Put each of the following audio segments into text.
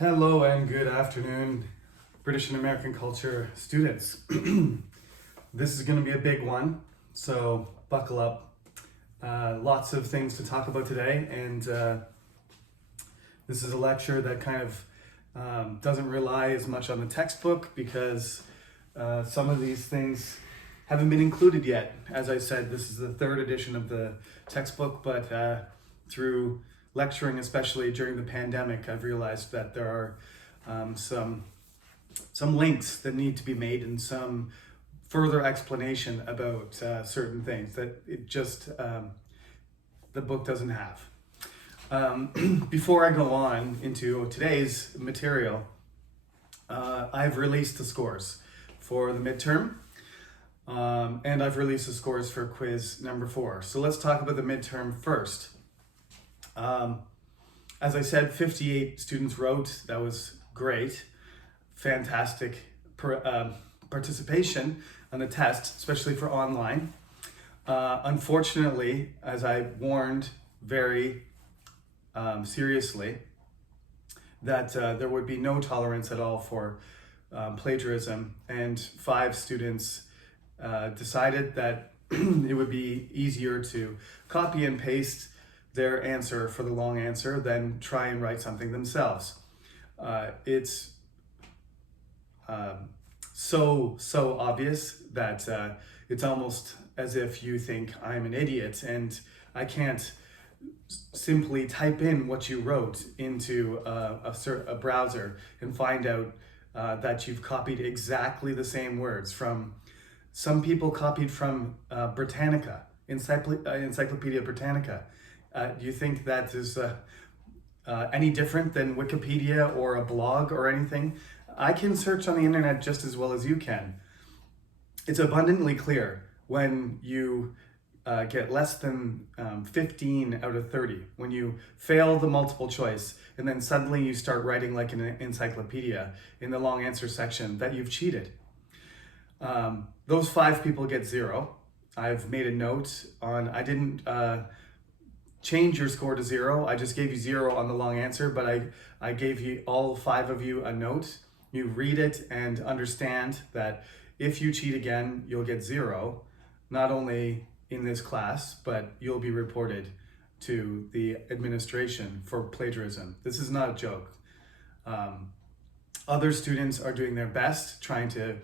Hello and good afternoon, British and American culture students. This is going to be a big one, so buckle up. Lots of things to talk about today, and this is a lecture that kind of doesn't rely as much on the textbook because some of these things haven't been included yet. As I said, this is the third edition of the textbook, but through lecturing, especially during the pandemic, I've realized that there are some links that need to be made and some further explanation about certain things that it just the book doesn't have. Before I go on into today's material, I've released the scores for the midterm, and I've released the scores for quiz number 4. So let's talk about the midterm first. As I said, 58 students wrote. That was great. Fantastic participation on the test, especially for online. Unfortunately, as I warned very seriously, that there would be no tolerance at all for plagiarism, and 5 students decided that it would be easier to copy and paste their answer for the long answer than try and write something themselves. It's so obvious that it's almost as if you think I'm an idiot and I can't simply type in what you wrote into a browser and find out that you've copied exactly the same words from. Some people copied from Britannica, Encyclopedia Britannica. Do you think that is any different than Wikipedia or a blog or anything? I can search on the internet just as well as you can. It's abundantly clear when you get less than 15 out of 30, when you fail the multiple choice and then suddenly you start writing like an encyclopedia in the long answer section, that you've cheated. Those 5 people get 0. I've made a note on, I didn't change your score to 0. I just gave you 0 on the long answer, but I gave you, all 5 of you, a note. You read it and understand that if you cheat again, you'll get 0, not only in this class, but you'll be reported to the administration for plagiarism. This is not a joke. Other students are doing their best trying to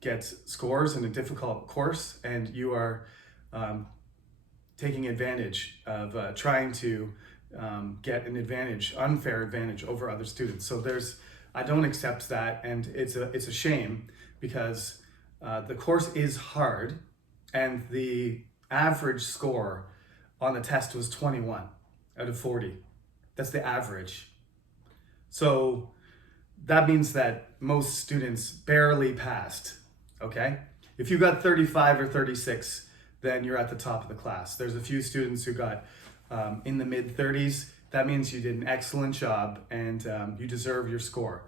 get scores in a difficult course, and you are taking advantage of trying to get an advantage, unfair advantage over other students. So I don't accept that, and it's a shame because the course is hard, and the average score on the test was 21 out of 40. That's the average. So that means that most students barely passed, okay? If you got 35 or 36, then you're at the top of the class. There's a few students who got in the mid-30s. That means you did an excellent job and you deserve your score.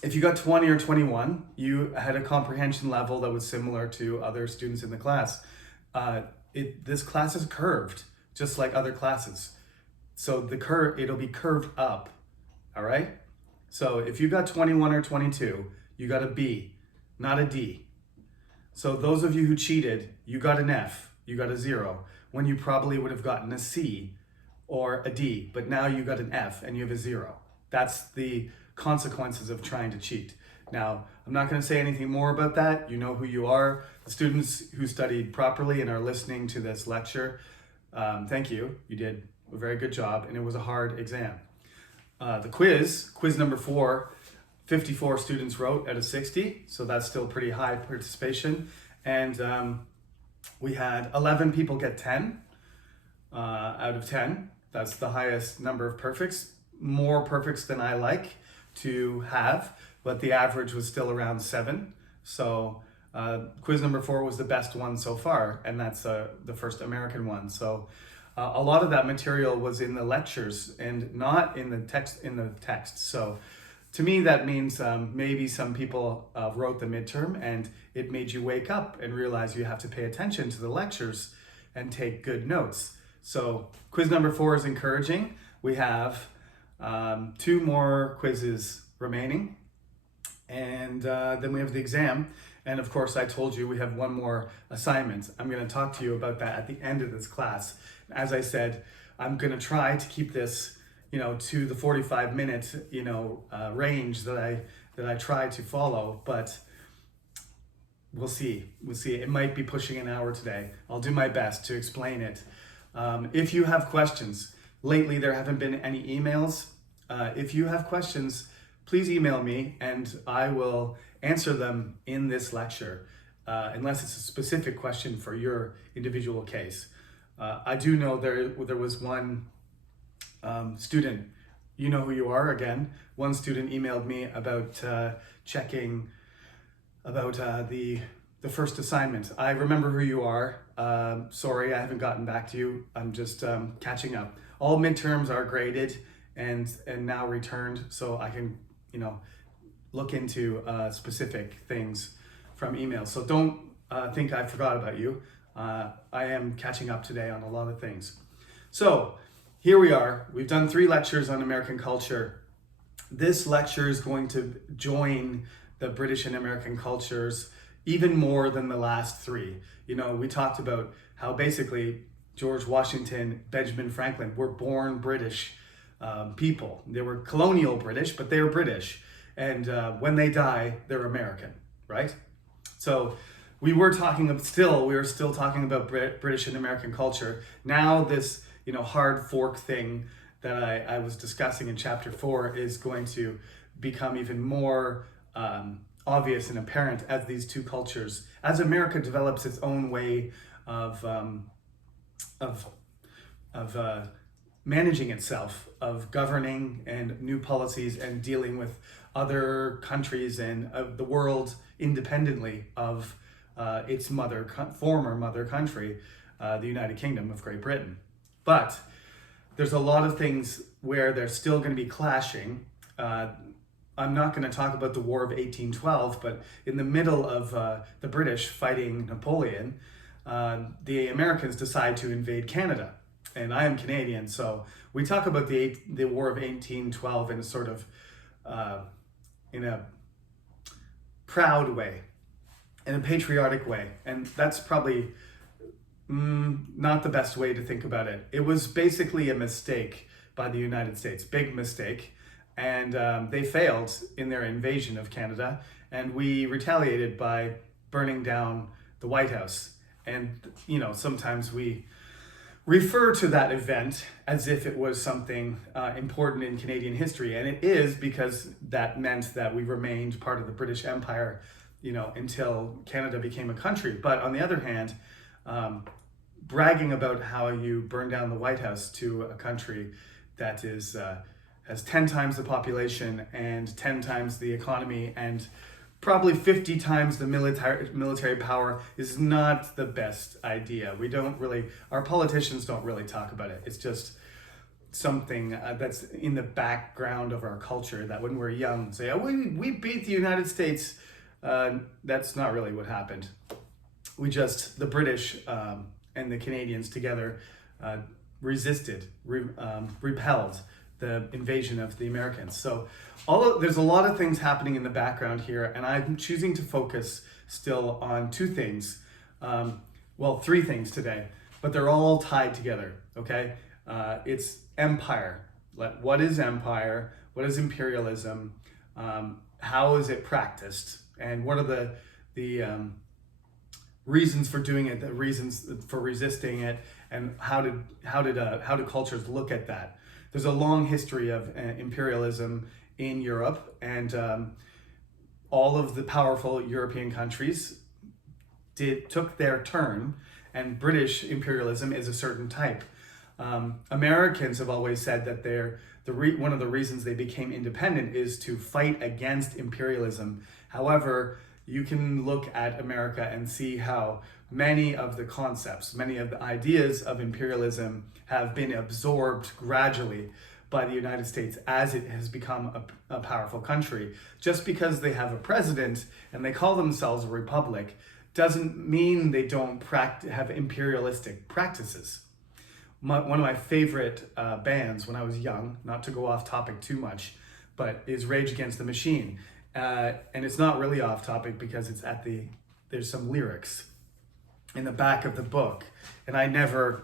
If you got 20 or 21, you had a comprehension level that was similar to other students in the class. This class is curved, just like other classes. So it'll be curved up, all right? So if you got 21 or 22, you got a B, not a D. So those of you who cheated, you got an F, you got a 0, when you probably would have gotten a C or a D, but now you got an F and you have a 0. That's the consequences of trying to cheat. Now, I'm not going to say anything more about that. You know who you are. The students who studied properly and are listening to this lecture, thank you. You did a very good job, and it was a hard exam. The quiz number 4, 54 students wrote out of 60, so that's still pretty high participation. And we had 11 people get 10 out of 10. That's the highest number of perfects. More perfects than I like to have, but the average was still around 7. So quiz number 4 was the best one so far, and that's the first American one. So a lot of that material was in the lectures and not in the text. So to me, that means maybe some people wrote the midterm and it made you wake up and realize you have to pay attention to the lectures and take good notes. So quiz number 4 is encouraging. We have 2 more quizzes remaining, and then we have the exam. And of course, I told you we have 1 more assignment. I'm going to talk to you about that at the end of this class. As I said, I'm going to try to keep this, to the 45-minute, range that I try to follow, but we'll see. It might be pushing an hour today. I'll do my best to explain it. If you have questions, lately there haven't been any emails. If you have questions, please email me and I will answer them in this lecture, unless it's a specific question for your individual case. I do know there was one student, you know who you are again, one student emailed me about checking about the first assignment. I remember who you are. Sorry, I haven't gotten back to you. I'm just catching up. All midterms are graded and now returned, so I can, look into specific things from emails. So don't think I forgot about you. I am catching up today on a lot of things. So here we are. We've done 3 lectures on American culture. This lecture is going to join the British and American cultures even more than the last 3. We talked about how basically George Washington, Benjamin Franklin were born British people. They were colonial British, but they were British. And when they die, they're American, right? So we were still talking about British and American culture. Now this, hard fork thing that I was discussing in chapter 4 is going to become even more obvious and apparent as these 2 cultures, as America develops its own way of managing itself, of governing and new policies and dealing with other countries and the world independently of its former mother country, the United Kingdom of Great Britain. But there's a lot of things where they're still going to be clashing. I'm not going to talk about the War of 1812, but in the middle of the British fighting Napoleon, the Americans decide to invade Canada. And I am Canadian, so we talk about the War of 1812 in a sort of, in a proud way, in a patriotic way. And that's probably not the best way to think about it. It was basically a mistake by the United States, big mistake. And they failed in their invasion of Canada, and we retaliated by burning down the White House. And, sometimes we refer to that event as if it was something important in Canadian history. And it is, because that meant that we remained part of the British Empire, until Canada became a country. But on the other hand, bragging about how you burn down the White House to a country that is has 10 times the population and 10 times the economy and probably 50 times the military power is not the best idea. Our politicians don't really talk about it. It's just something that's in the background of our culture, that when we're young, say, oh, we beat the United States. That's not really what happened. The British and the Canadians together repelled the invasion of the Americans. So there's a lot of things happening in the background here, and I'm choosing to focus still on 2 things. 3 things today, but they're all tied together, okay? It's empire. What is empire? What is imperialism? How is it practiced? And what are the reasons for doing it, the reasons for resisting it, and how do cultures look at that? There's a long history of imperialism in Europe, and all of the powerful European countries took their turn, and British imperialism is a certain type. Americans have always said that one of the reasons they became independent is to fight against imperialism. However, you can look at America and see how many of the concepts, many of the ideas of imperialism have been absorbed gradually by the United States as it has become a powerful country. Just because they have a president and they call themselves a republic doesn't mean they don't have imperialistic practices. one of my favorite bands when I was young, not to go off topic too much, but is Rage Against the Machine. And it's not really off topic because it's there's some lyrics in the back of the book, and I never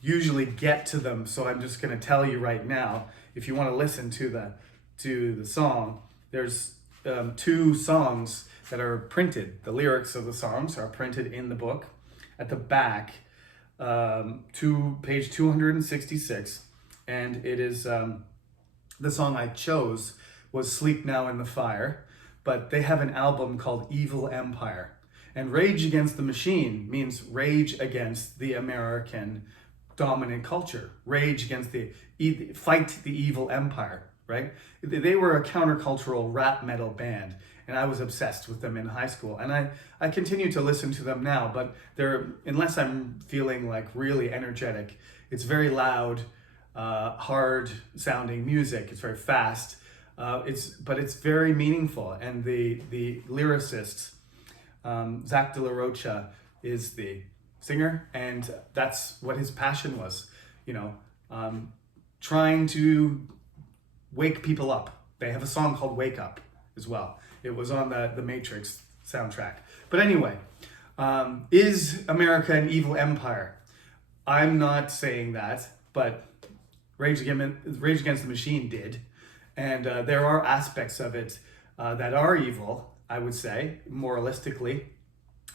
usually get to them, so I'm just going to tell you right now. If you want to listen to the song, there's 2 songs that are printed. The lyrics of the songs are printed in the book at the back, to page 266, and it is the song I chose was Sleep Now in the Fire, but they have an album called Evil Empire. And Rage Against the Machine means rage against the American dominant culture. Rage against fight the evil empire, right? They were a countercultural rap metal band, and I was obsessed with them in high school. And I continue to listen to them now, but unless I'm feeling like really energetic, it's very loud, hard sounding music. It's very fast. But it's very meaningful, and the lyricist, Zach De La Rocha, is the singer, and that's what his passion was, trying to wake people up. They have a song called Wake Up as well. It was on the Matrix soundtrack. But anyway, is America an evil empire? I'm not saying that, but Rage Against the Machine did. And there are aspects of it that are evil, I would say, moralistically.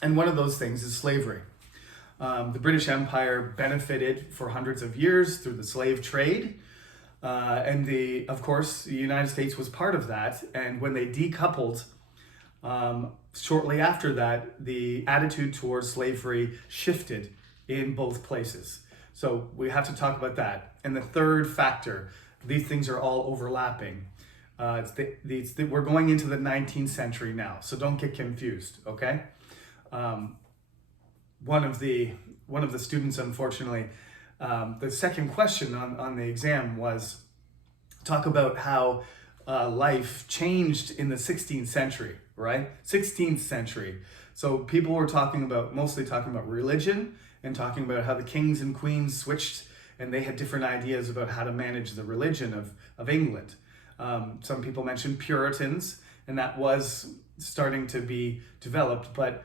And one of those things is slavery. The British Empire benefited for hundreds of years through the slave trade. And of course, the United States was part of that. And when they decoupled, shortly after that, the attitude towards slavery shifted in both places. So we have to talk about that. And the third factor, these things are all overlapping. We're going into the 19th century now, so don't get confused, okay? One of the students, unfortunately, the second question on the exam was talk about how life changed in the 16th century, right? 16th century. So people were mostly talking about religion and talking about how the kings and queens switched, and they had different ideas about how to manage the religion of England. Some people mentioned Puritans, and that was starting to be developed, but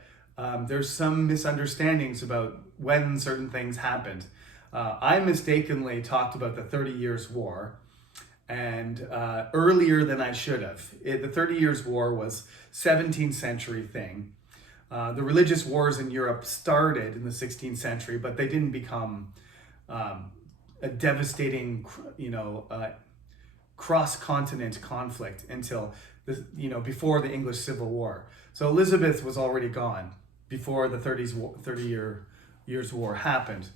there's some misunderstandings about when certain things happened. I mistakenly talked about the 30 Years' War, and earlier than I should have. The 30 Years' War was 17th century thing. The religious wars in Europe started in the 16th century, but they didn't become a devastating, cross-continent conflict until before the English Civil War. So Elizabeth was already gone before the 30 Years' War happened,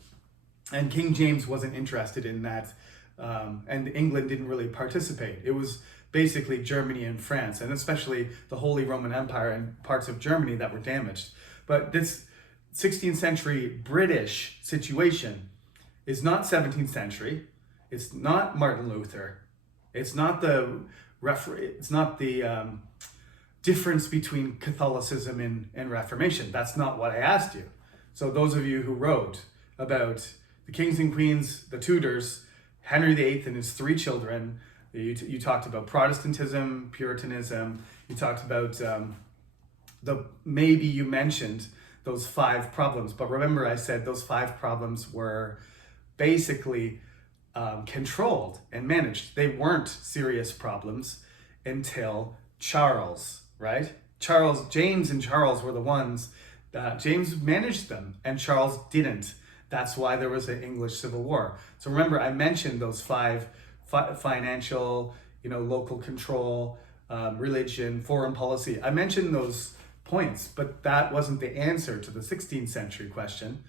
and King James wasn't interested in that, and England didn't really participate. It was basically Germany and France, and especially the Holy Roman Empire and parts of Germany that were damaged. But this 16th century British situation is not 17th century. It's not Martin Luther. It's not the difference between Catholicism and Reformation. That's not what I asked you. So those of you who wrote about the kings and queens, the Tudors, Henry VIII and his 3 children, you talked about Protestantism, Puritanism. You talked about maybe you mentioned those 5 problems. But remember, I said those 5 problems were basically controlled and managed. They weren't serious problems until Charles, right? James and Charles were the ones that James managed them and Charles didn't. That's why there was an English Civil War. So remember, I mentioned those 5 financial, local control, religion, foreign policy. I mentioned those points, but that wasn't the answer to the 16th century question.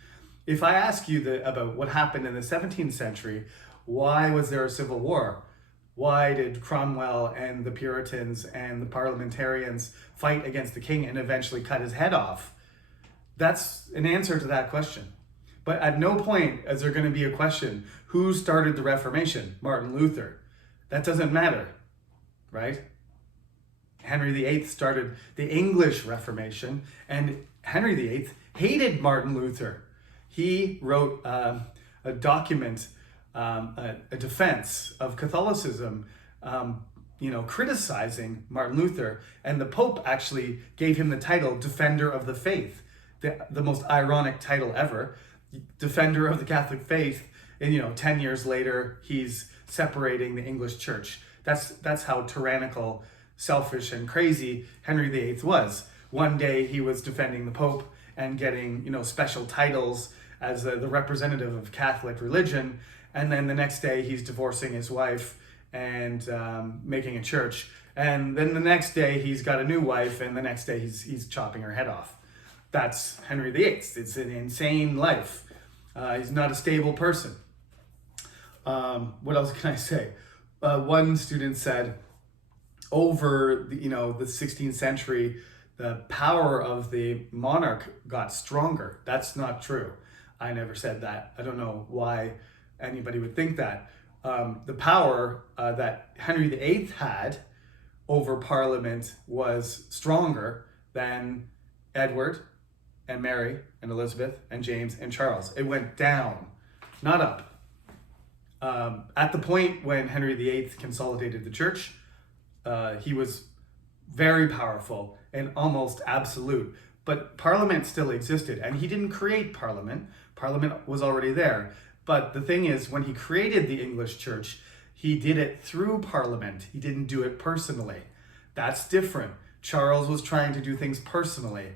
If I ask you about what happened in the 17th century, why was there a civil war? Why did Cromwell and the Puritans and the parliamentarians fight against the king and eventually cut his head off? That's an answer to that question. But at no point is there going to be a question, who started the Reformation? Martin Luther. That doesn't matter, right? Henry VIII started the English Reformation, and Henry VIII hated Martin Luther. He wrote document a defense of Catholicism, criticizing Martin Luther. And the Pope actually gave him the title Defender of the Faith, the most ironic title ever, Defender of the Catholic Faith. And 10 years later, he's separating the English Church. That's how tyrannical, selfish, and crazy Henry VIII was. One day he was defending the Pope and getting special titles as the representative of Catholic religion, and then the next day he's divorcing his wife and making a church, and then the next day he's got a new wife, and the next day he's chopping her head off. That's Henry VIII. It's an insane life. He's not a stable person. What else can I say? One student said, over the 16th century, the power of the monarch got stronger. That's not true. I never said that. I don't know why anybody would think that. The power that Henry VIII had over Parliament was stronger than Edward and Mary and Elizabeth and James and Charles. It went down, not up. At the point when Henry VIII consolidated the church, he was very powerful and almost absolute. But Parliament still existed, and he didn't create Parliament. Parliament was already there. But the thing is, when he created the English Church, he did it through Parliament. He didn't do it personally. That's different. Charles was trying to do things personally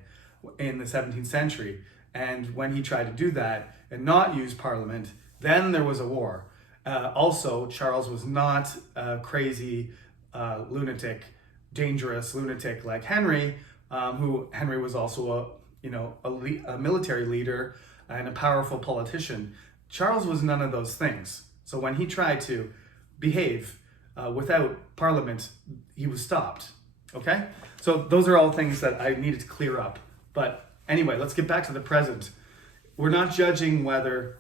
in the 17th century. And when he tried to do that and not use Parliament, then there was a war. Also, Charles was not a crazy lunatic, dangerous lunatic like Henry, who Henry was also a military leader and a powerful politician. Charles was none of those things. So when he tried to behave without Parliament, he was stopped. Okay? So those are all things that I needed to clear up. But anyway, let's get back to the present. We're not judging whether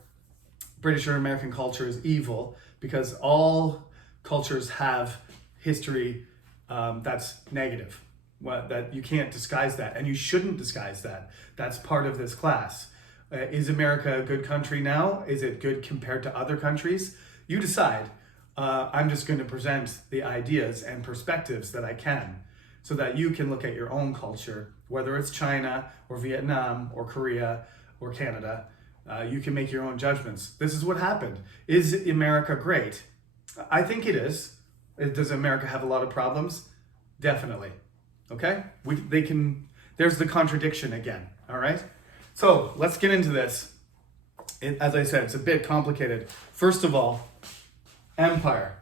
British or American culture is evil, because all cultures have history that's negative. That you can't disguise that, and you shouldn't disguise that. That's part of this class. Is America a good country now? Is it good compared to other countries? You decide. I'm just going to present the ideas and perspectives that I can, so that you can look at your own culture, whether it's China or Vietnam or Korea or Canada. You can make your own judgments. This is what happened. Is America great? I think it is. Does America have a lot of problems? Definitely. Okay? There's the contradiction again, all right? So let's get into this. As I said, it's a bit complicated. First of all, empire.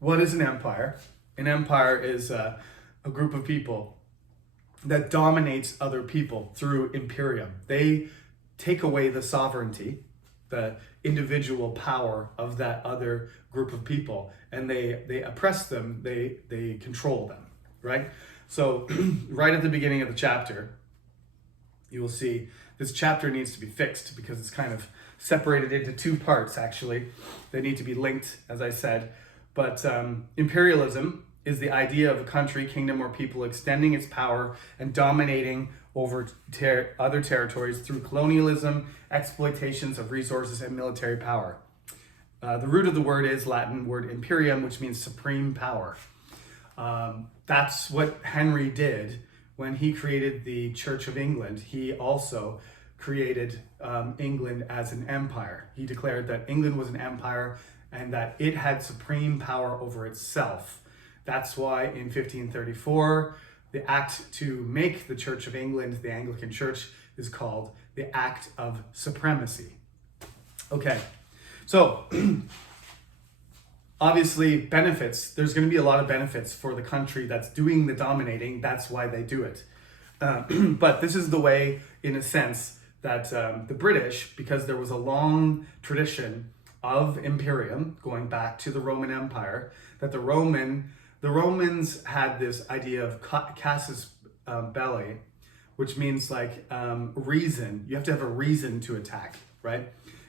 What is an empire? An empire is a group of people that dominates other people through imperium. They take away the sovereignty, the individual power of that other group of people, and they oppress them, they control them, right? So right at the beginning of the chapter, you will see this chapter needs to be fixed because it's kind of separated into two parts, actually. They need to be linked, as I said. But imperialism is the idea of a country, kingdom, or people extending its power and dominating over other territories through colonialism, exploitations of resources, and military power. The root of the word is Latin word imperium, which means supreme power. That's what Henry did when he created the Church of England. He also created England as an empire. He declared that England was an empire and that it had supreme power over itself. That's why in 1534, the act to make the Church of England, the Anglican Church, is called the Act of Supremacy. Okay, so obviously benefits. There's going to be a lot of benefits for the country that's doing the dominating. That's why they do it. But this is the way, in a sense, that the British, because there was a long tradition of imperium going back to the Roman Empire, that the Romans had this idea of casus belli, which means like reason. You have to have a reason to attack, right?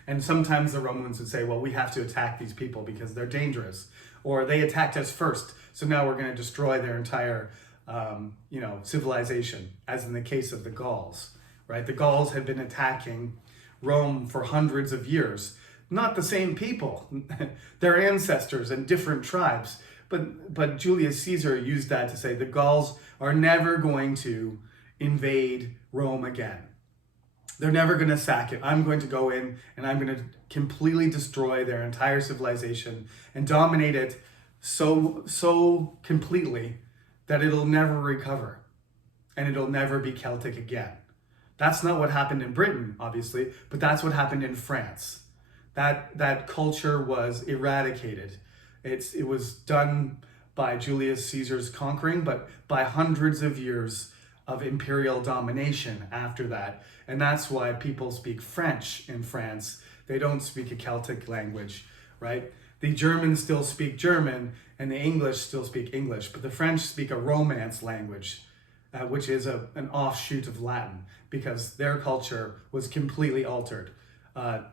And sometimes the Romans would say, well, we have to attack these people because they're dangerous, or they attacked us first, so now we're going to destroy their entire civilization, as in the case of the Gauls, right? The Gauls had been attacking Rome for hundreds of years. not the same people. They're ancestors and different tribes. But Julius Caesar used that to say the Gauls are never going to invade Rome again. They're never going to sack it. I'm going to go in and I'm going to completely destroy their entire civilization and dominate it so completely that it'll never recover and it'll never be Celtic again. That's not what happened in Britain, obviously, but that's what happened in France. That culture was eradicated. It was done by Julius Caesar's conquering, but by hundreds of years of imperial domination after that. And that's why people speak French in France. They don't speak a Celtic language, right? The Germans still speak German and the English still speak English, but the French speak a Romance language, which is an offshoot of Latin, because their culture was completely altered.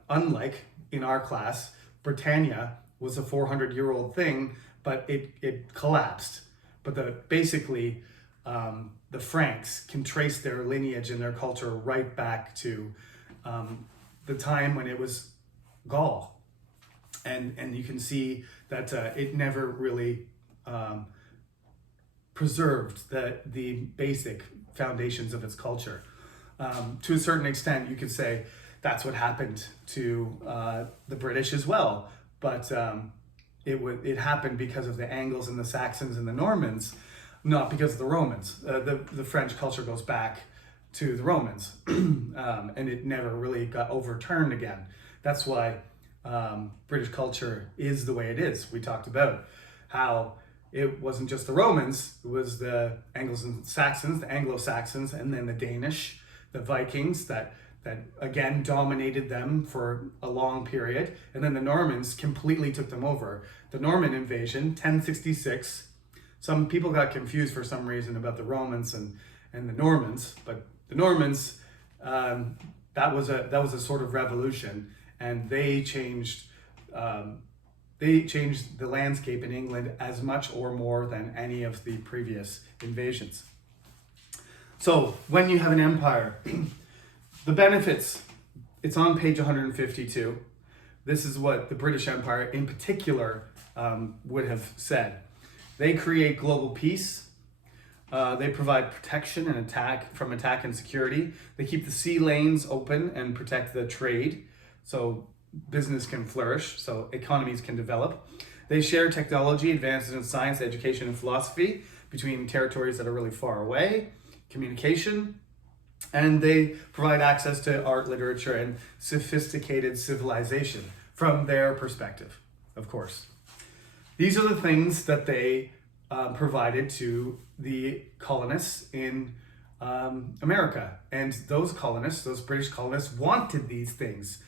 Unlike in our class, Britannia was a 400-year-old thing, but it collapsed. But basically, the Franks can trace their lineage and their culture right back to the time when it was Gaul. And you can see that it never really preserved the basic foundations of its culture. To a certain extent, you could say that's what happened to the British as well. But it happened because of the Angles and the Saxons and the Normans, not because of the Romans. The French culture goes back to the Romans, and it never really got overturned again. That's why British culture is the way it is. We talked about how it wasn't just the Romans, it was the Angles and Saxons, the Anglo-Saxons, and then the Danish, the Vikings that again dominated them for a long period, and then the Normans completely took them over. The Norman invasion, 1066, some people got confused for some reason about the Romans and the Normans, but the Normans, that was a sort of revolution, and they changed the landscape in England as much or more than any of the previous invasions. So when you have an empire, the benefits, it's on page 152. This is what the British Empire in particular would have said. They create global peace. They provide protection and from attack and security. They keep the sea lanes open and protect the trade, so business can flourish, so economies can develop. They share technology, advances in science, education, and philosophy between territories that are really far away, communication, and they provide access to art, literature, and sophisticated civilization from their perspective, of course. These are the things that they provided to the colonists in America. And those colonists, those British colonists, wanted these things.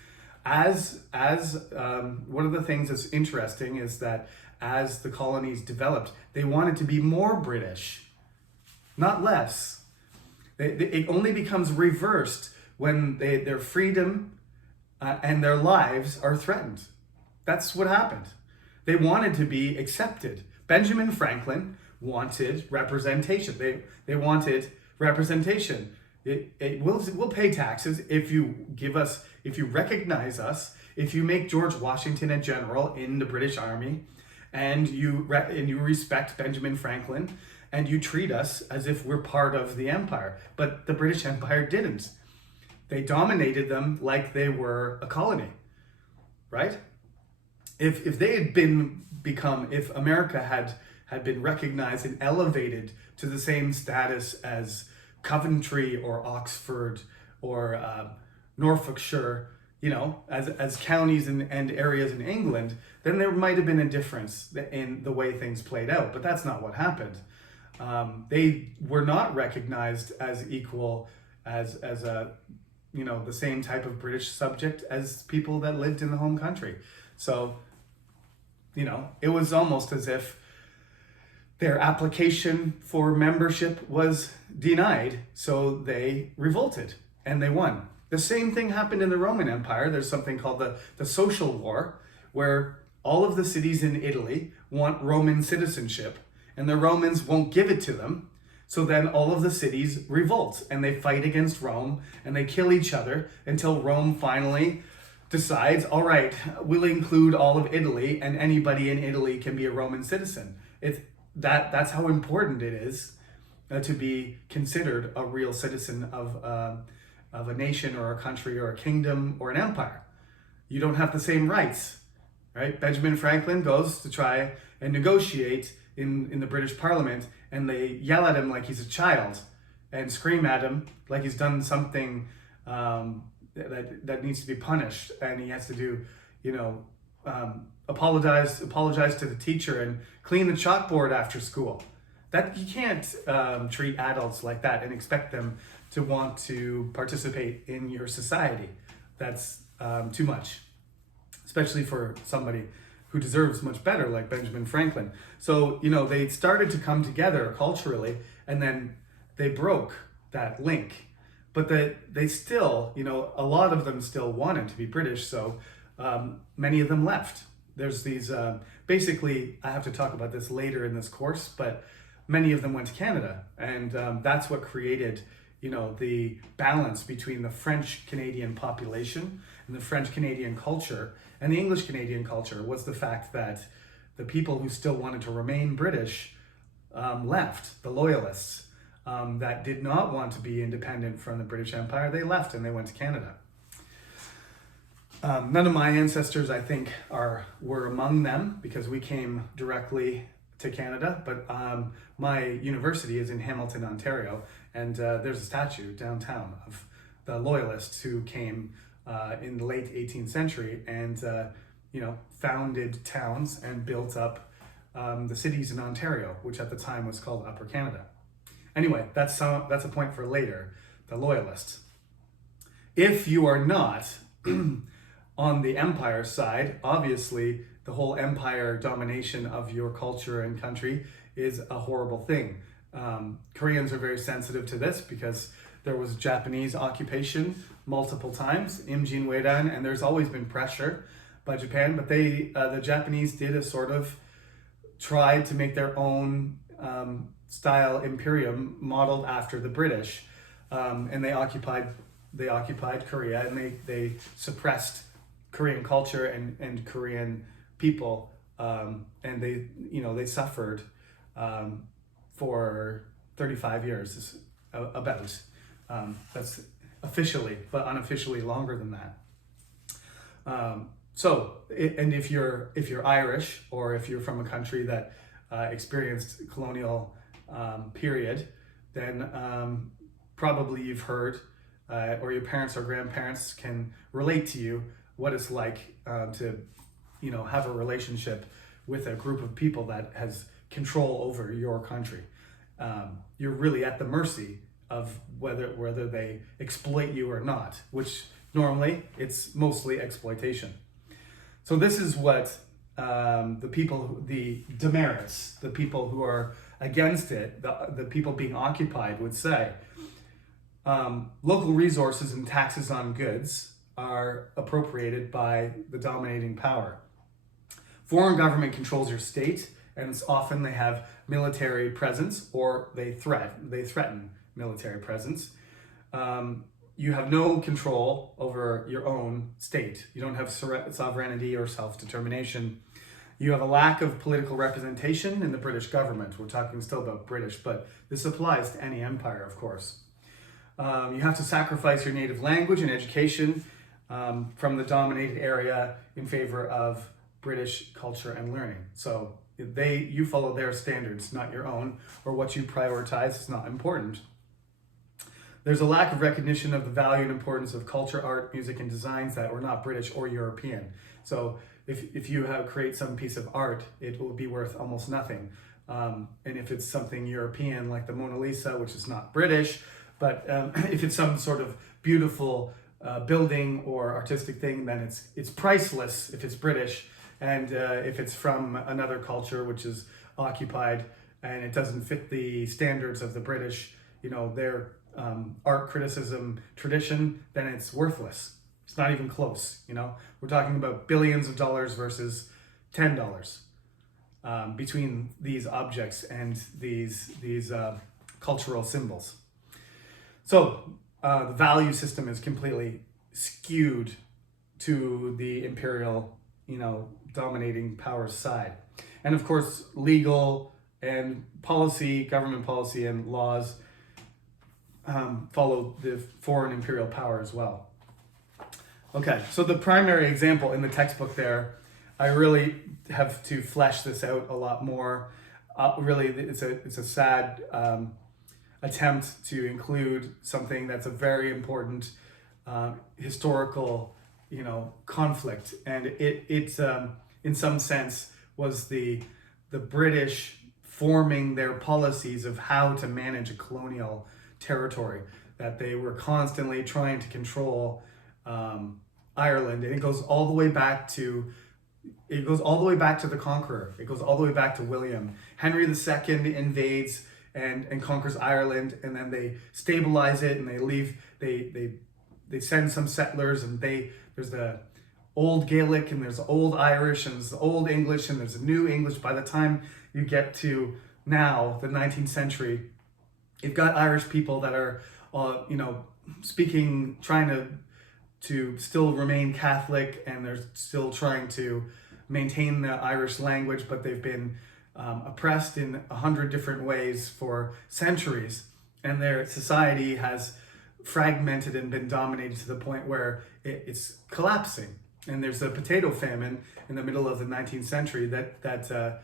As one of the things that's interesting is that as the colonies developed, they wanted to be more British, not less. It only becomes reversed when their freedom and their lives are threatened. That's what happened. They wanted to be accepted. Benjamin Franklin wanted representation. They wanted representation. We'll pay taxes if you give us, if you recognize us, if you make George Washington a general in the British Army, and you respect Benjamin Franklin, and you treat us as if we're part of the empire. But the British Empire didn't. They dominated them like they were a colony, right? If they had if America had been recognized and elevated to the same status as Coventry or Oxford or Norfolkshire, as counties and areas in England, then there might have been a difference in the way things played out. But that's not what happened. They were not recognized as equal as the same type of British subject as people that lived in the home country. So, it was almost as if their application for membership was denied, so they revolted and they won. The same thing happened in the Roman Empire. There's something called the Social War, where all of the cities in Italy want Roman citizenship, and the Romans won't give it to them. So then all of the cities revolt and they fight against Rome and they kill each other until Rome finally decides, all right, we'll include all of Italy, and anybody in Italy can be a Roman citizen. That's how important it is to be considered a real citizen of a nation or a country or a kingdom or an empire. You don't have the same rights, right? Benjamin Franklin goes to try and negotiate in the British Parliament, and they yell at him like he's a child and scream at him like he's done something that needs to be punished, and he has to do, apologize to the teacher and clean the chalkboard after school. That you can't treat adults like that and expect them to want to participate in your society. That's too much, especially for somebody who deserves much better, like Benjamin Franklin. So, they started to come together culturally, and then they broke that link. But they still, a lot of them still wanted to be British, so many of them left. There's these, basically, I have to talk about this later in this course, but many of them went to Canada, and that's what created, the balance between the French-Canadian population and the French-Canadian culture and the English-Canadian culture, was the fact that the people who still wanted to remain British left, the loyalists that did not want to be independent from the British Empire. They left and they went to Canada. None of my ancestors, I think, were among them, because we came directly to Canada, but my university is in Hamilton, Ontario, and there's a statue downtown of the loyalists who came in the late 18th century and founded towns and built up the cities in Ontario, which at the time was called Upper Canada. Anyway, that's a point for later, the loyalists. If you are not on the empire side, obviously the whole empire domination of your culture and country is a horrible thing. Koreans are very sensitive to this because there was Japanese occupation multiple times, Imjin Wedan, and there's always been pressure by Japan, but the Japanese did a sort of tried to make their own style imperium modeled after the British, and they occupied Korea, and they suppressed Korean culture and Korean people, and they suffered for 35 years about. That's officially, but unofficially longer than that. And if you're Irish, or if you're from a country that experienced colonial period, then probably you've heard, or your parents or grandparents can relate to you what it's like to have a relationship with a group of people that has control over your country. You're really at the mercy of whether they exploit you or not, which normally it's mostly exploitation. So this is what the demerits, the people who are against it, the people being occupied would say. Local resources and taxes on goods are appropriated by the dominating power. Foreign government controls your state, and it's often they have military presence, or they threaten military presence. You have no control over your own state. You don't have sovereignty or self-determination. You have a lack of political representation in the British government. We're talking still about British, but this applies to any empire, of course. You have to sacrifice your native language and education from the dominated area in favor of British culture and learning. So you follow their standards, not your own, or what you prioritize is not important. There's a lack of recognition of the value and importance of culture, art, music, and designs that were not British or European. So if you create some piece of art, it will be worth almost nothing. And if it's something European, like the Mona Lisa, which is not British, but if it's some sort of beautiful building or artistic thing, then it's priceless if it's British. And if it's from another culture which is occupied and it doesn't fit the standards of the British, their art criticism tradition, then it's worthless. It's not even close. We're talking about billions of dollars versus $10 between these objects and these cultural symbols. So the value system is completely skewed to the imperial, dominating powers side. And of course, legal and policy, government policy and laws follow the foreign imperial power as well. Okay, so the primary example in the textbook there, I really have to flesh this out a lot more. Really, it's a sad attempt to include something that's a very important historical, conflict, and it's in some sense was the British forming their policies of how to manage a colonial territory, that they were constantly trying to control Ireland, and it goes all the way back to the conqueror. It goes all the way back to William. Henry II invades and conquers Ireland, and then they stabilize it, and they leave. They send some settlers, and there's the old Gaelic, and there's the old Irish, and there's the old English, and there's the new English. By the time you get to now, the 19th century, you've got Irish people that are, speaking, trying to still remain Catholic, and they're still trying to maintain the Irish language, but they've been oppressed in 100 different ways for centuries, and their society has fragmented and been dominated to the point where it's collapsing. And there's a potato famine in the middle of the 19th century that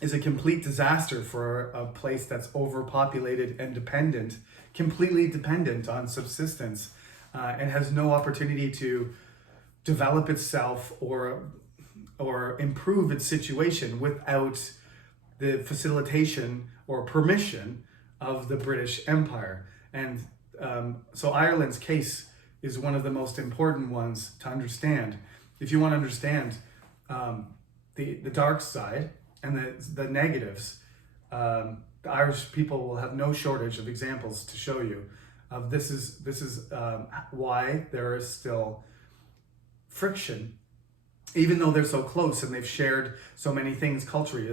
is a complete disaster for a place that's overpopulated and completely dependent on subsistence, and has no opportunity to develop itself or improve its situation without the facilitation or permission of the British Empire. And so Ireland's case is one of the most important ones to understand. If you want to understand the dark side and the negatives, the Irish people will have no shortage of examples to show you. This is why there is still friction, even though they're so close and they've shared so many things culturally.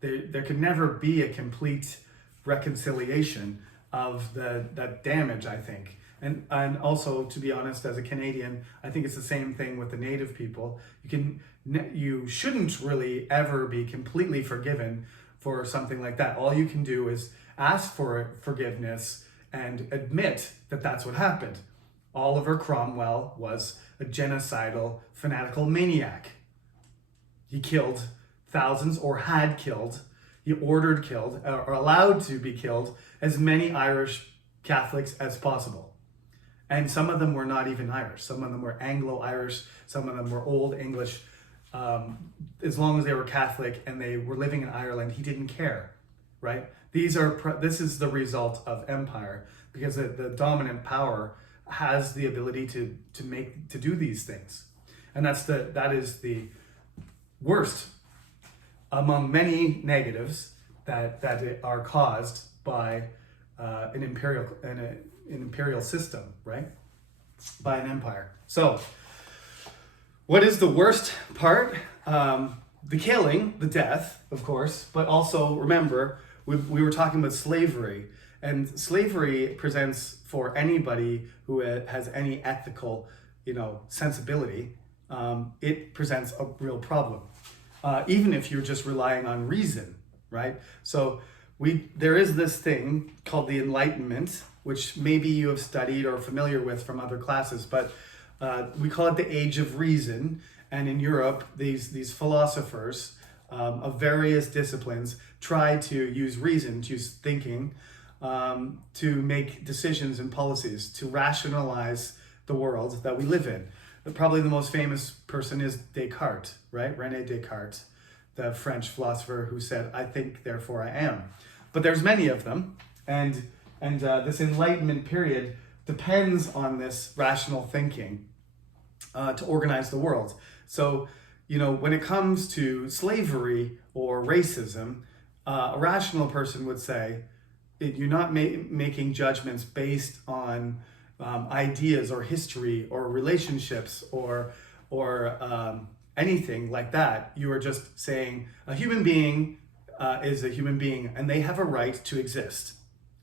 There could never be a complete reconciliation of that damage, I think. And also, to be honest, as a Canadian, I think it's the same thing with the Native people. You shouldn't really ever be completely forgiven for something like that. All you can do is ask for forgiveness and admit that that's what happened. Oliver Cromwell was a genocidal, fanatical maniac. He killed thousands, or had killed, he ordered killed, or allowed to be killed, as many Irish Catholics as possible. And some of them were not even Irish. Some of them were Anglo-Irish. Some of them were Old English. As long as they were Catholic and they were living in Ireland, he didn't care, right? This is the result of empire, because the dominant power has the ability to do these things, and that is the worst among many negatives that are caused by an imperial system, right? By an empire. So, what is the worst part? The killing, the death, of course, but also remember, we were talking about slavery, and slavery presents, for anybody who has any ethical, sensibility, it presents a real problem. Even if you're just relying on reason, right? So there is this thing called the Enlightenment, which maybe you have studied or are familiar with from other classes, but we call it the Age of Reason. And in Europe, these philosophers of various disciplines try to use reason, to use thinking, to make decisions and policies, to rationalize the world that we live in. Probably the most famous person is Descartes, right? René Descartes, the French philosopher who said, "I think, therefore I am." But there's many of them, and this Enlightenment period depends on this rational thinking to organize the world. So, when it comes to slavery or racism, a rational person would say, you're not making judgments based on ideas or history or relationships or anything like that. You are just saying a human being is a human being, and they have a right to exist,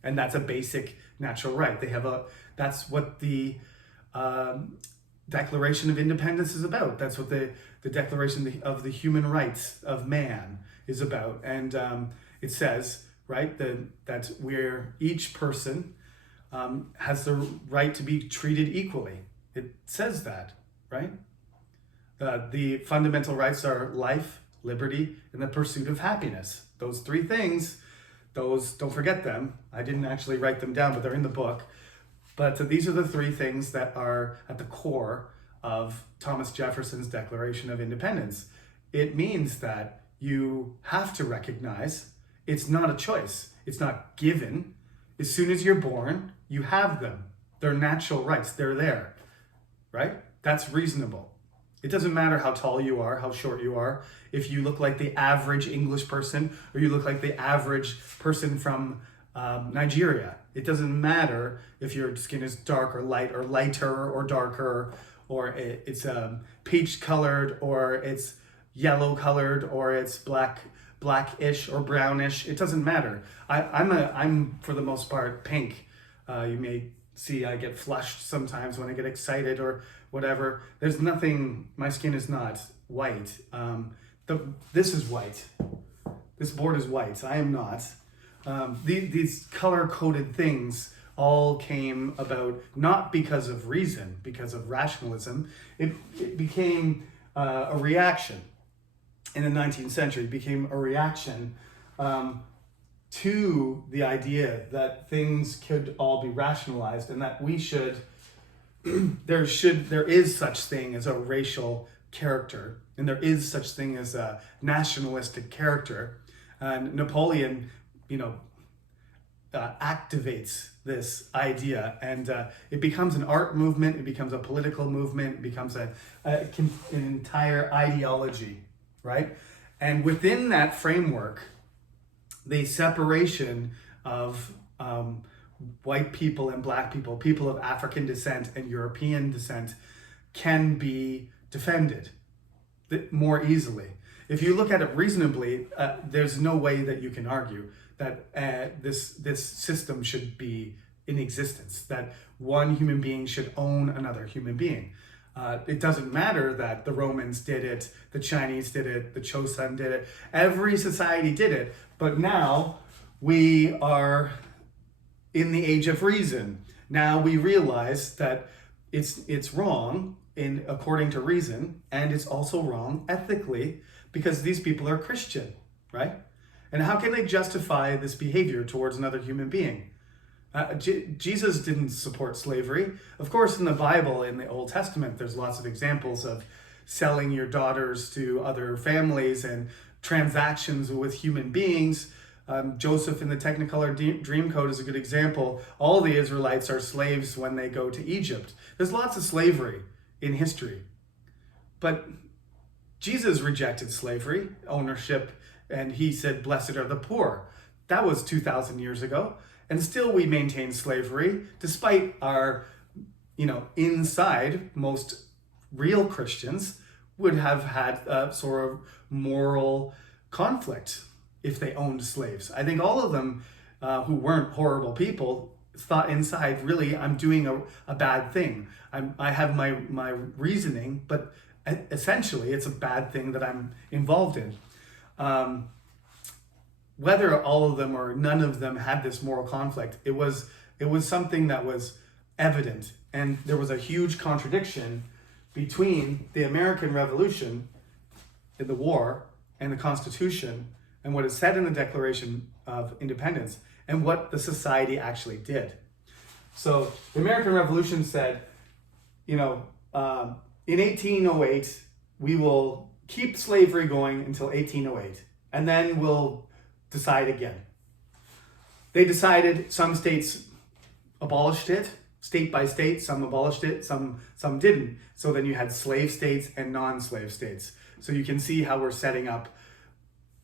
and that's a basic natural right. That's what the Declaration of Independence is about. That's what the Declaration of the Human Rights of Man is about. And it says, right, that where each person has the right to be treated equally. It says that, right? The fundamental rights are life, liberty, and the pursuit of happiness. Those three things, those, don't forget them. I didn't actually write them down, but they're in the book. But these are the three things that are at the core of Thomas Jefferson's Declaration of Independence. It means that you have to recognize it's not a choice. It's not given. As soon as you're born, you have them. They're natural rights. They're there, right? That's reasonable. It doesn't matter how tall you are, how short you are. If you look like the average English person or you look like the average person from Nigeria, it doesn't matter if your skin is dark or light or lighter or darker, or it's peach colored or it's yellow colored or it's blackish or brownish. It doesn't matter. I'm for the most part pink. You may see I get flushed sometimes when I get excited or whatever. There's nothing, my skin is not white. This is white. This board is white. I am not. These color-coded things all came about not because of reason, because of rationalism. It became a reaction in the 19th century. It became a reaction to the idea that things could all be rationalized and that we should, there is such thing as a racial character and there is such thing as a nationalistic character. And Napoleon, activates this idea and it becomes an art movement, it becomes a political movement, it becomes an entire ideology, right? And within that framework, the separation of white people and black people, people of African descent and European descent, can be defended more easily. If you look at it reasonably, there's no way that you can argue that this system should be in existence, that one human being should own another human being. It doesn't matter that the Romans did it, the Chinese did it, the Chosun did it, every society did it, but now we are in the age of reason. Now we realize that it's wrong according to reason, and it's also wrong ethically because these people are Christian, right? And how can they justify this behavior towards another human being? Jesus didn't support slavery. Of course, in the Bible, in the Old Testament, there's lots of examples of selling your daughters to other families and transactions with human beings. Joseph in the Technicolor Dreamcoat is a good example. All the Israelites are slaves when they go to Egypt. There's lots of slavery in history. But Jesus rejected slavery, ownership, and he said, "Blessed are the poor." That was 2,000 years ago. And still we maintain slavery, despite our, inside, most real Christians would have had a sort of moral conflict if they owned slaves. I think all of them who weren't horrible people thought inside, really, I'm doing a bad thing. I have my reasoning, but essentially it's a bad thing that I'm involved in. Whether all of them or none of them had this moral conflict, it was something that was evident. And there was a huge contradiction between the American Revolution in the war and the Constitution and what is said in the Declaration of Independence and what the society actually did. So the American Revolution said, in 1808, we will keep slavery going until 1808, and then we'll decide again. They decided, some states abolished it, state by state, some abolished it, some didn't. So then you had slave states and non-slave states. So you can see how we're setting up,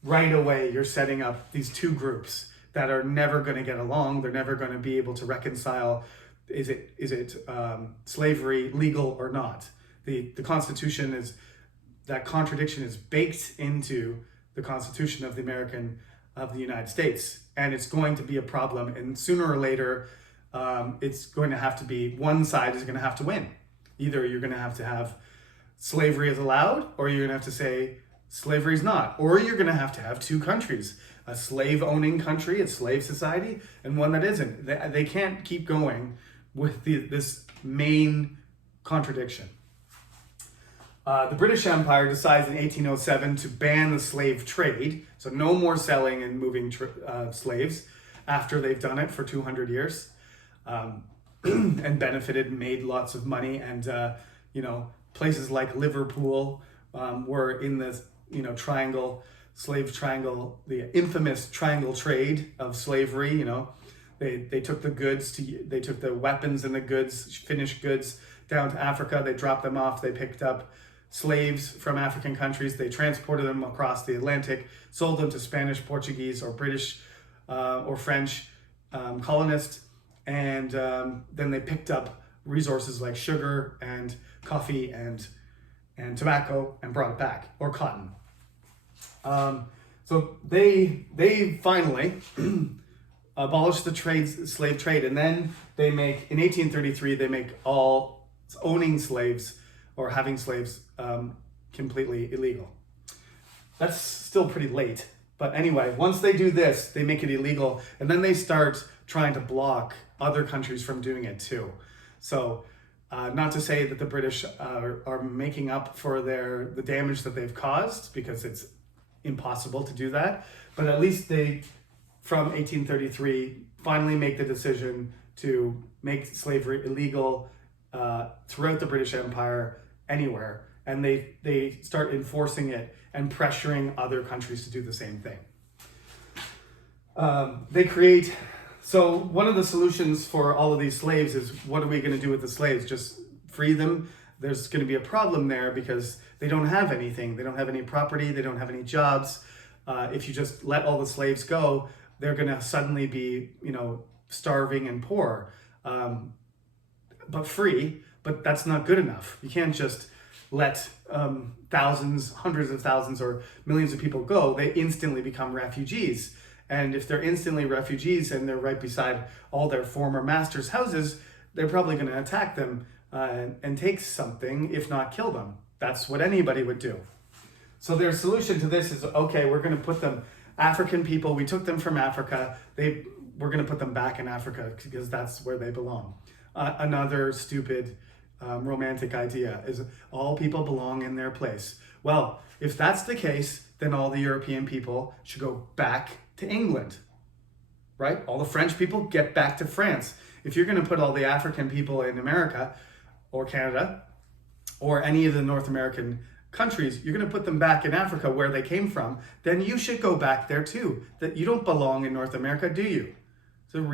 right away, you're setting up these two groups that are never going to get along. They're never going to be able to reconcile, is it slavery legal or not? The Constitution is, that contradiction is baked into the Constitution of the United States, and it's going to be a problem, and sooner or later it's going to have to be, one side is going to have to win. Either you're going to have slavery is allowed, or you're going to have to say slavery is not, or you're going to have two countries, a slave-owning country, a slave society, and one that isn't. They can't keep going with this main contradiction. The British Empire decides in 1807 to ban the slave trade, so no more selling and moving slaves after they've done it for 200 years, and benefited and made lots of money. And places like Liverpool were in this slave triangle, the infamous triangle trade of slavery. They took the goods they took the weapons and the goods, finished goods, down to Africa. They dropped them off. They picked up slaves from African countries. They transported them across the Atlantic, sold them to Spanish, Portuguese, or British or French colonists, and then they picked up resources like sugar and coffee and tobacco and brought it back, or cotton. So they finally abolished the slave trade, and then in 1833 they make all owning slaves or having slaves completely illegal. That's still pretty late, but anyway, once they do this, they make it illegal, and then they start trying to block other countries from doing it too. So not to say that the British are making up for the damage that they've caused, because it's impossible to do that, but at least they, from 1833, finally make the decision to make slavery illegal throughout the British Empire, anywhere, and they start enforcing it and pressuring other countries to do the same thing. So one of the solutions for all of these slaves is, what are we going to do with the slaves? Just free them? There's going to be a problem there, because they don't have anything. They don't have any property. They don't have any jobs. If you just let all the slaves go, they're going to suddenly be, starving and poor, but free. But that's not good enough. You can't just let thousands, hundreds of thousands, or millions of people go. They instantly become refugees. And if they're instantly refugees and they're right beside all their former masters' houses, they're probably going to attack them and take something, if not kill them. That's what anybody would do. So their solution to this is, okay, we're going to put them, African people, we took them from Africa, we're going to put them back in Africa because that's where they belong. Another stupid romantic idea is all people belong in their place. Well, if that's the case, then all the European people should go back to England, right? All the French people get back to France. If you're going to put all the African people in America or Canada or any of the North American countries, you're going to put them back in Africa where they came from, then you should go back there too. That you don't belong in North America, do you? So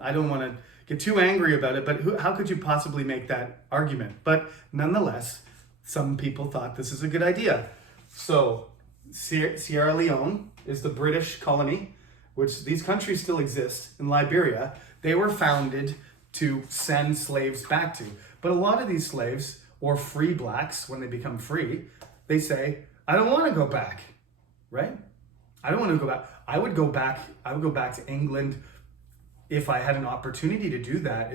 I don't want to get too angry about it, but how could you possibly make that argument? But nonetheless, some people thought this is a good idea. So Sierra Leone is the British colony, which these countries still exist, in Liberia. They were founded to send slaves back to. But a lot of these slaves, or free blacks, when they become free, they say, I don't want to go back, right? I don't want to go back. I would go back to England if I had an opportunity to do that.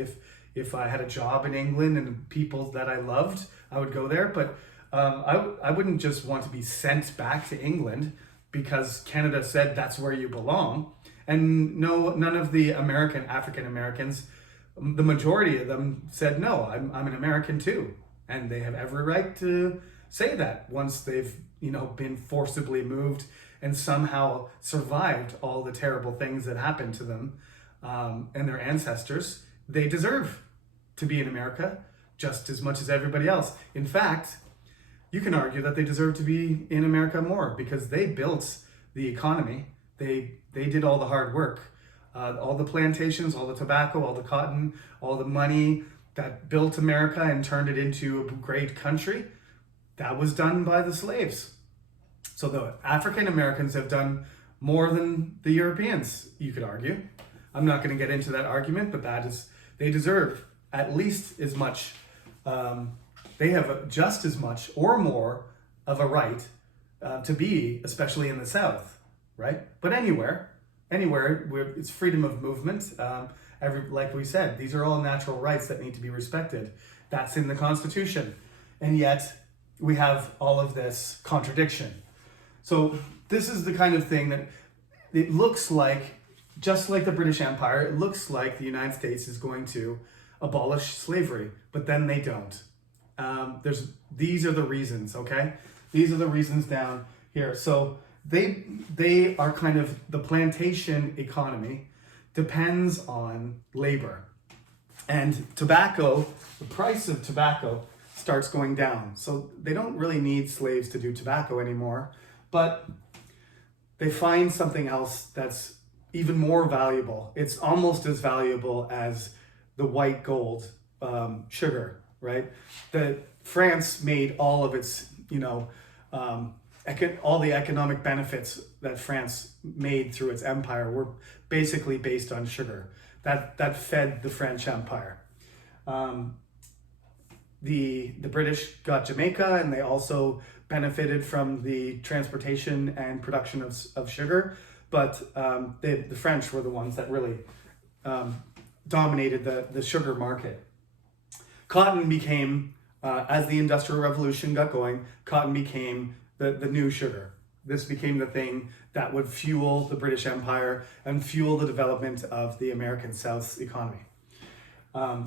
If I had a job in England and people that I loved, I would go there. But I wouldn't just want to be sent back to England because Canada said that's where you belong. And no, none of the African Americans, the majority of them said, no, I'm an American too. And they have every right to say that once they've, been forcibly moved and somehow survived all the terrible things that happened to them and their ancestors. They deserve to be in America just as much as everybody else. In fact, you can argue that they deserve to be in America more because they built the economy. They did all the hard work. All the plantations, all the tobacco, all the cotton, all the money that built America and turned it into a great country, that was done by the slaves. So the African Americans have done more than the Europeans, you could argue. I'm not going to get into that argument, but they deserve at least as much. They have just as much or more of a right to be, especially in the South, right? But anywhere where it's freedom of movement. Like we said, these are all natural rights that need to be respected. That's in the Constitution. And yet we have all of this contradiction. So this is the kind of thing that it looks like, just like the British Empire, it looks like the United States is going to abolish slavery, but then they don't. These are the reasons, okay? These are the reasons down here. So they are kind of, the plantation economy depends on labor. And tobacco, the price of tobacco starts going down. So they don't really need slaves to do tobacco anymore, but they find something else that's even more valuable. It's almost as valuable as the white gold, sugar, right? France made all of its, all the economic benefits that France made through its empire were basically based on sugar. That fed the French Empire. The British got Jamaica, and they also benefited from the transportation and production of sugar. But the French were the ones that really dominated the sugar market. Cotton became, as the Industrial Revolution got going, cotton became the new sugar. This became the thing that would fuel the British Empire and fuel the development of the American South's economy.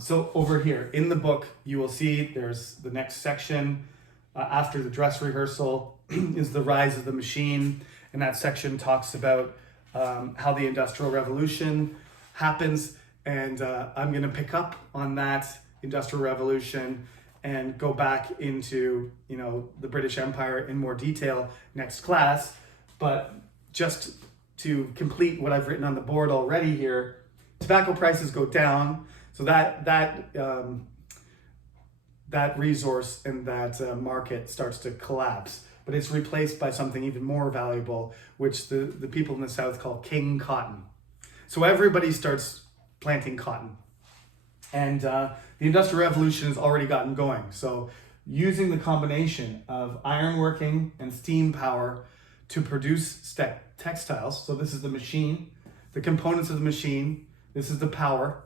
So over here in the book, you will see there's the next section after the dress rehearsal is the rise of the machine. And that section talks about how the Industrial Revolution happens. And I'm going to pick up on that Industrial Revolution and go back into, the British Empire in more detail next class. But just to complete what I've written on the board already here, tobacco prices go down. So that resource and that market starts to collapse, but it's replaced by something even more valuable, which the people in the South call king cotton. So everybody starts planting cotton. And the Industrial Revolution has already gotten going. So using the combination of ironworking and steam power to produce textiles. So this is the machine, the components of the machine, this is the power,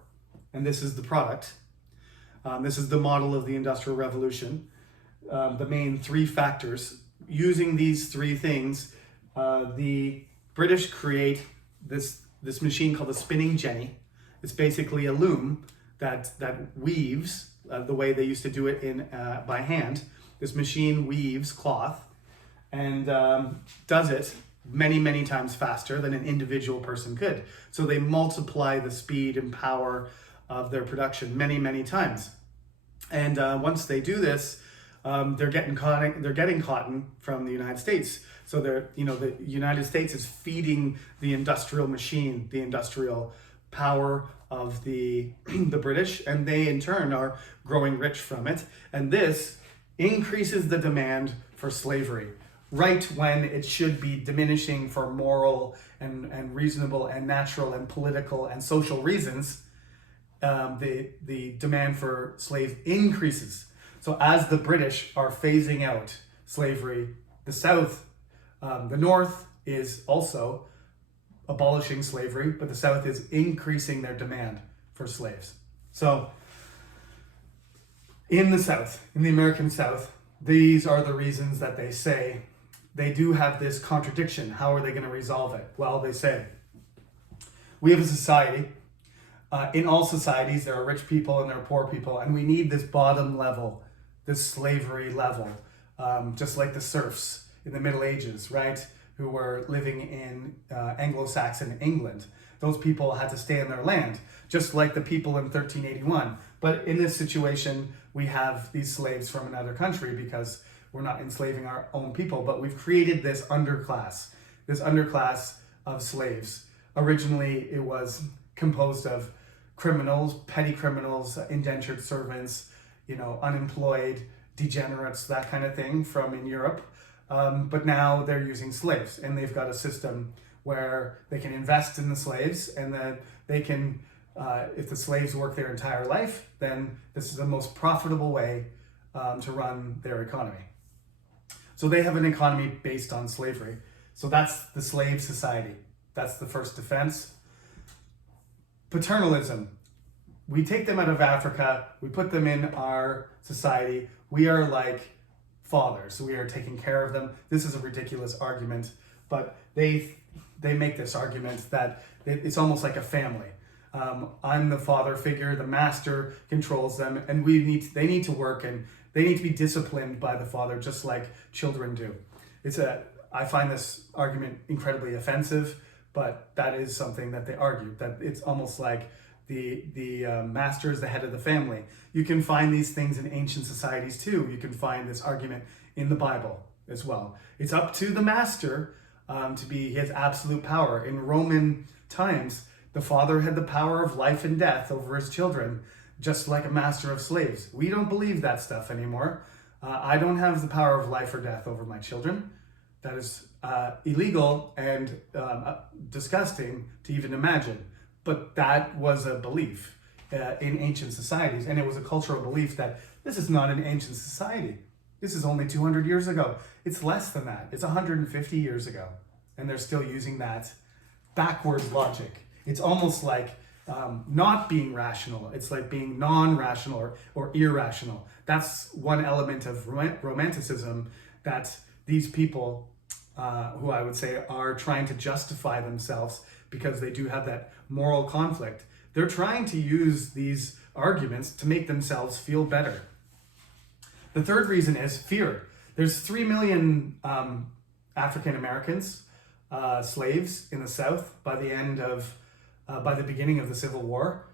and this is the product. This is the model of the Industrial Revolution. The main three factors. Using these three things, the British create this machine called the spinning jenny. It's basically a loom that weaves the way they used to do it by hand. This machine weaves cloth and does it many, many times faster than an individual person could. So they multiply the speed and power of their production many, many times. And once they do this, they're getting cotton from the United States. So the United States is feeding the industrial machine, the industrial power of the British, and they in turn are growing rich from it. And this increases the demand for slavery, right when it should be diminishing for moral and reasonable and natural and political and social reasons. The demand for slaves increases. So as the British are phasing out slavery, the South, the North is also abolishing slavery, but the South is increasing their demand for slaves. So in the South, in the American South, these are the reasons that they say they do have this contradiction. How are they going to resolve it? Well, they say, we have a society. In all societies, there are rich people and there are poor people, and we need this bottom level, this slavery level, just like the serfs in the Middle Ages, right? Who were living in Anglo-Saxon England. Those people had to stay in their land, just like the people in 1381. But in this situation, we have these slaves from another country because we're not enslaving our own people, but we've created this underclass of slaves. Originally, it was composed of criminals, petty criminals, indentured servants, unemployed, degenerates, that kind of thing from in Europe. But now they're using slaves, and they've got a system where they can invest in the slaves, and that they can, if the slaves work their entire life, then this is the most profitable way to run their economy. So they have an economy based on slavery. So that's the slave society. That's the first defense. Paternalism. we take them out of Africa, we put them in our society. We are like fathers. We are taking care of them. This is a ridiculous argument, but they make this argument that it's almost like a family. I'm the father figure, the master controls them, and they need to work, and they need to be disciplined by the father just like children do. I find this argument incredibly offensive, but that is something that they argue, that it's almost like the master is the head of the family. You can find these things in ancient societies too. You can find this argument in the Bible as well. It's up to the master he has absolute power. In Roman times, the father had the power of life and death over his children, just like a master of slaves. We don't believe that stuff anymore. I don't have the power of life or death over my children. That is illegal and disgusting to even imagine. But that was a belief in ancient societies, and it was a cultural belief that this is not an ancient society. This is only 200 years ago. It's less than that. It's 150 years ago, and they're still using that backwards logic. It's almost like not being rational. It's like being non-rational or irrational. That's one element of romanticism that these people, who I would say are trying to justify themselves because they do have that moral conflict. They're trying to use these arguments to make themselves feel better. The third reason is fear. There's 3 million African Americans, slaves in the South by the beginning of the Civil War.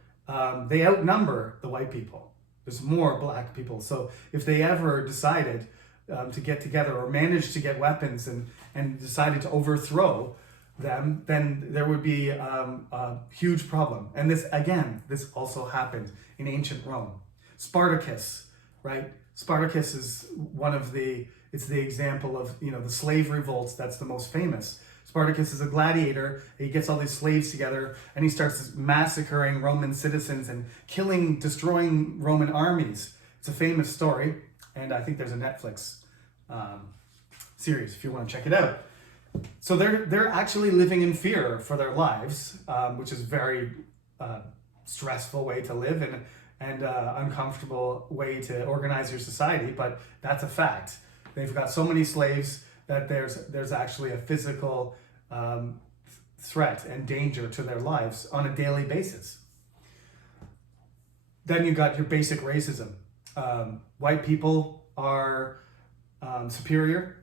They outnumber the white people. There's more black people. So if they ever decided to get together or managed to get weapons and decided to overthrow them, then there would be a huge problem. And this also happened in ancient Rome. Spartacus, right? Spartacus is it's the example of, the slave revolts that's the most famous. Spartacus is a gladiator. He gets all these slaves together and he starts massacring Roman citizens and destroying Roman armies. It's a famous story, and I think there's a Netflix series if you want to check it out. So they're actually living in fear for their lives, which is a very stressful way to live and uncomfortable way to organize your society, but that's a fact. They've got so many slaves that there's actually a physical threat and danger to their lives on a daily basis. Then you got your basic racism. White people are superior.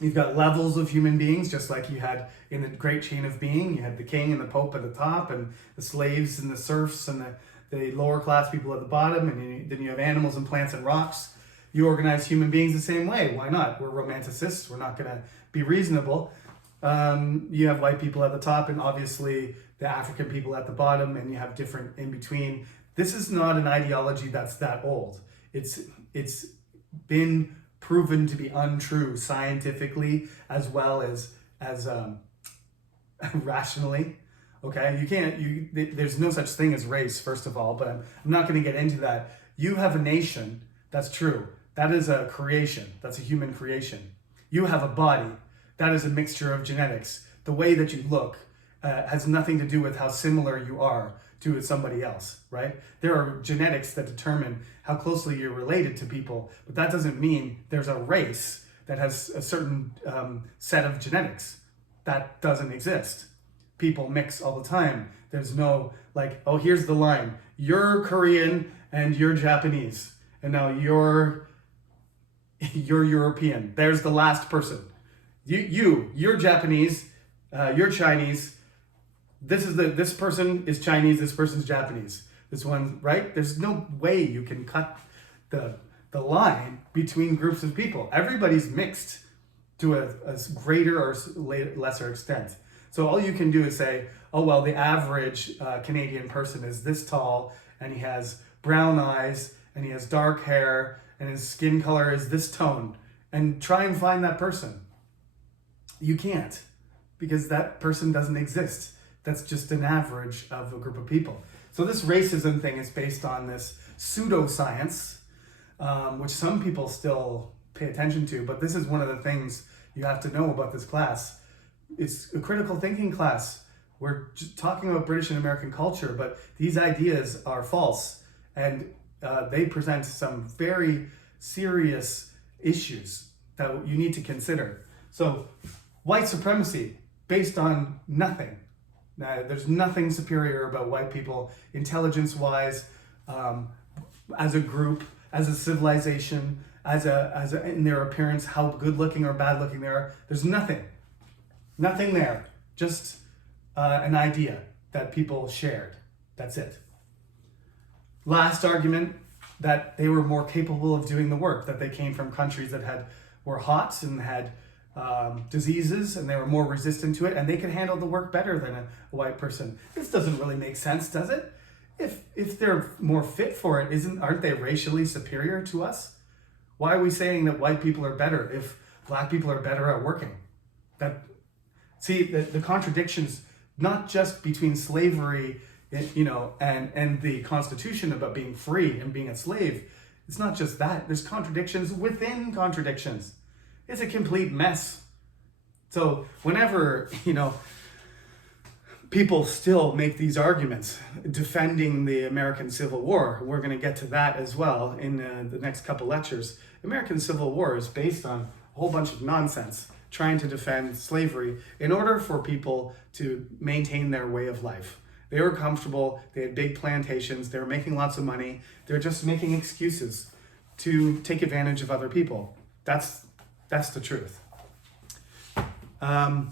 You've got levels of human beings, just like you had in the great chain of being. You had the king and the pope at the top, and the slaves and the serfs and the lower class people at the bottom, and then you have animals and plants and rocks. You organize human beings the same way. Why not? We're romanticists. We're not going to be reasonable. You have white people at the top, and obviously the African people at the bottom, and you have different in between. This is not an ideology that's that old. It's been proven to be untrue scientifically as well as rationally. Okay, there's no such thing as race, first of all, but I'm not going to get into that. You have a nation, that's true. That is a creation. That's a human creation. You have a body. That is a mixture of genetics. The way that you look has nothing to do with how similar you are to somebody else, right? There are genetics that determine how closely you're related to people, but that doesn't mean there's a race that has a certain set of genetics. That doesn't exist. People mix all the time. There's no here's the line. You're Korean and you're Japanese, and now you're European. There's the last person. You're Japanese, you're Chinese. This person is Chinese, this person's Japanese. This one, right? There's no way you can cut the line between groups of people. Everybody's mixed to a greater or lesser extent. So all you can do is say, oh, well, the average Canadian person is this tall, and he has brown eyes, and he has dark hair, and his skin color is this tone, and try and find that person. You can't, because that person doesn't exist. That's just an average of a group of people. So this racism thing is based on this pseudoscience, which some people still pay attention to, but this is one of the things you have to know about this class. It's a critical thinking class. We're just talking about British and American culture, but these ideas are false, and they present some very serious issues that you need to consider. So, white supremacy based on nothing. There's nothing superior about white people, intelligence-wise, as a group, as a civilization, as in their appearance, how good-looking or bad-looking they are. There's nothing there. Just an idea that people shared. That's it. Last argument, that they were more capable of doing the work, that they came from countries that were hot and had diseases, and they were more resistant to it, and they could handle the work better than a white person. This doesn't really make sense, does it? If they're more fit for it, aren't they racially superior to us? Why are we saying that white people are better if black people are better at working? The contradictions, not just between slavery, and the Constitution about being free and being a slave. It's not just that. There's contradictions within contradictions. It's a complete mess. So whenever, people still make these arguments defending the American Civil War, we're going to get to that as well in the next couple lectures. American Civil War is based on a whole bunch of nonsense trying to defend slavery in order for people to maintain their way of life. They were comfortable, they had big plantations, they were making lots of money, they're just making excuses to take advantage of other people. That's the truth. That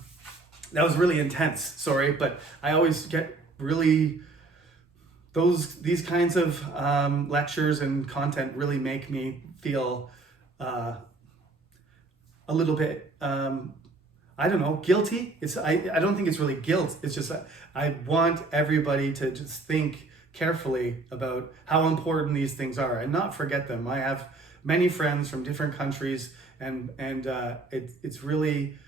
was really intense, sorry, but I always get really, these kinds of lectures and content really make me feel a little bit, guilty. I don't think it's really guilt. It's just I want everybody to just think carefully about how important these things are and not forget them. I have many friends from different countries, and it's really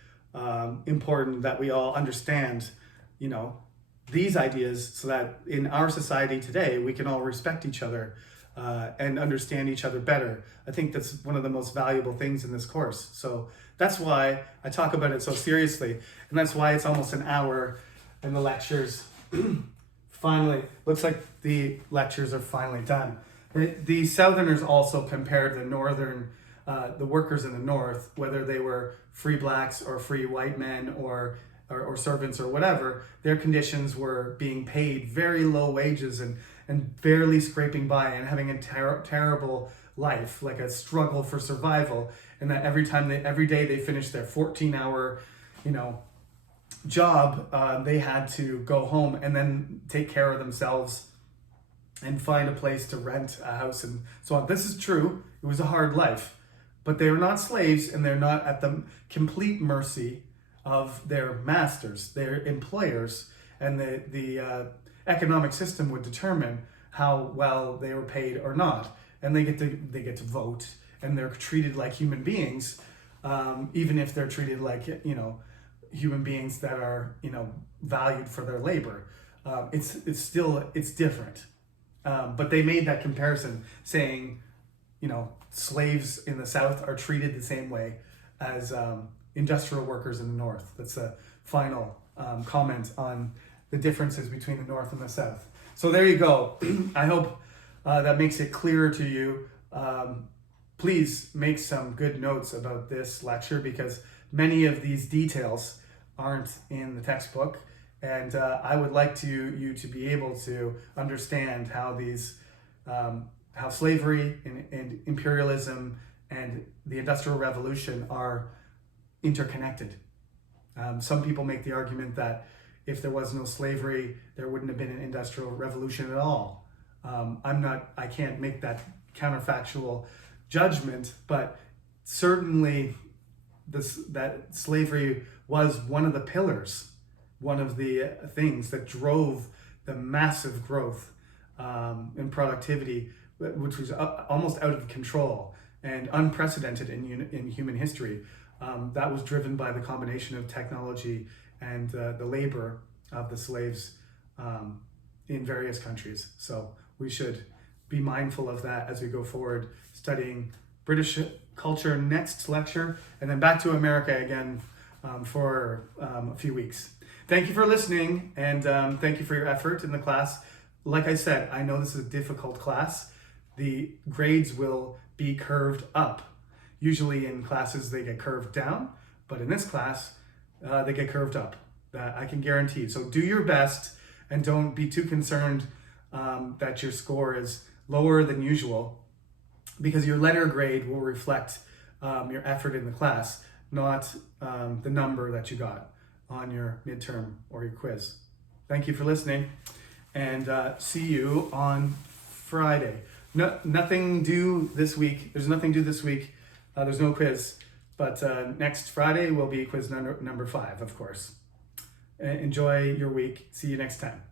important that we all understand, these ideas, so that in our society today we can all respect each other and understand each other better. I think that's one of the most valuable things in this course. So that's why I talk about it so seriously, and that's why it's almost an hour and the lectures finally, looks like the lectures are finally done. The Southerners also compared the Northern, the workers in the North, whether they were free blacks or free white men or servants or whatever, their conditions were being paid very low wages and barely scraping by and having a terrible life, like a struggle for survival. And that every day they finished their 14-hour, job, they had to go home and then take care of themselves and find a place to rent a house and so on. This is true. It was a hard life, but they were not slaves, and they're not at the complete mercy of their masters, their employers, and the economic system would determine how well they were paid or not. And they get to vote, and they're treated like human beings, even if they're treated like human beings that are valued for their labor. It's different. But they made that comparison, saying, slaves in the South are treated the same way as industrial workers in the North. That's a final comment on the differences between the North and the South. So there you go. I hope that makes it clearer to you. Please make some good notes about this lecture, because many of these details aren't in the textbook, and I would like you to be able to understand how how slavery and imperialism and the Industrial Revolution are interconnected. Some people make the argument that if there was no slavery, there wouldn't have been an Industrial Revolution at all. I can't make that counterfactual judgment, but certainly that slavery was one of the pillars, one of the things that drove the massive growth in productivity, which was almost out of control and unprecedented in human history. That was driven by the combination of technology and the labor of the slaves in various countries. So we should be mindful of that as we go forward, studying British culture next lecture, and then back to America again for a few weeks. Thank you for listening, and thank you for your effort in the class. Like I said, I know this is a difficult class. The grades will be curved up. Usually in classes they get curved down, but in this class they get curved up. That I can guarantee. So do your best and don't be too concerned that your score is lower than usual, because your letter grade will reflect your effort in the class, not the number that you got on your midterm or your quiz. Thank you for listening, and see you on Friday. Nothing due this week. There's nothing due this week. There's no quiz, but next Friday will be quiz number 5, of course. Enjoy your week. See you next time.